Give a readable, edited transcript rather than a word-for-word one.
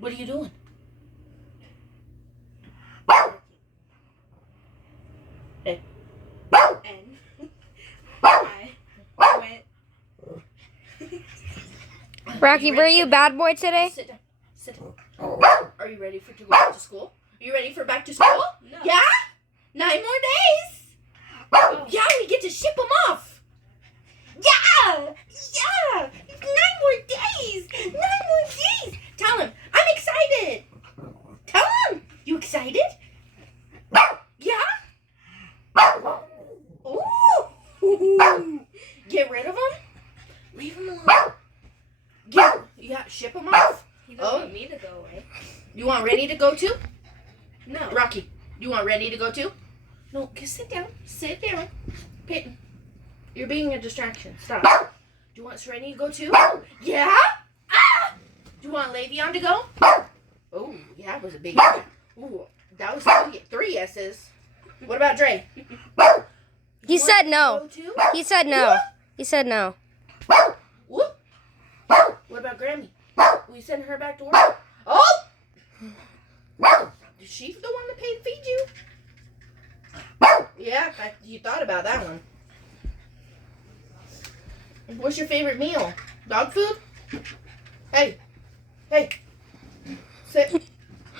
What are you doing? Hey. And I went. Rocky, were you bad boy today? Sit down. Sit down. Are you ready to go back to school? Are you ready for back to school? No. Yeah? 9 more days. Oh. Yeah, we get to ship them off. Yeah. 9 more days. 9 more days. Tell him, I'm excited. Tell him. You excited? Yeah? Ooh. Get rid of them? Leave them alone. Yeah, ship them off. He doesn't want me to go away. You want Rennie to go too? No. Rocky, you want Rennie to go too? No, just sit down. Sit down. Peyton, you're being a distraction. Stop. Do you want Rennie to go too? Yeah? Ah! Do you want Le'Veon to go? Oh, yeah, that was a big one. Ooh, that was 3 S's. What about Dre? He said no. Go too? He said no. He said no. Whoop. What about Grammy? Will you send her back to work? Oh! Is she the one that paid to feed you? Yeah, you thought about that one. What's your favorite meal? Dog food? Hey. Sit.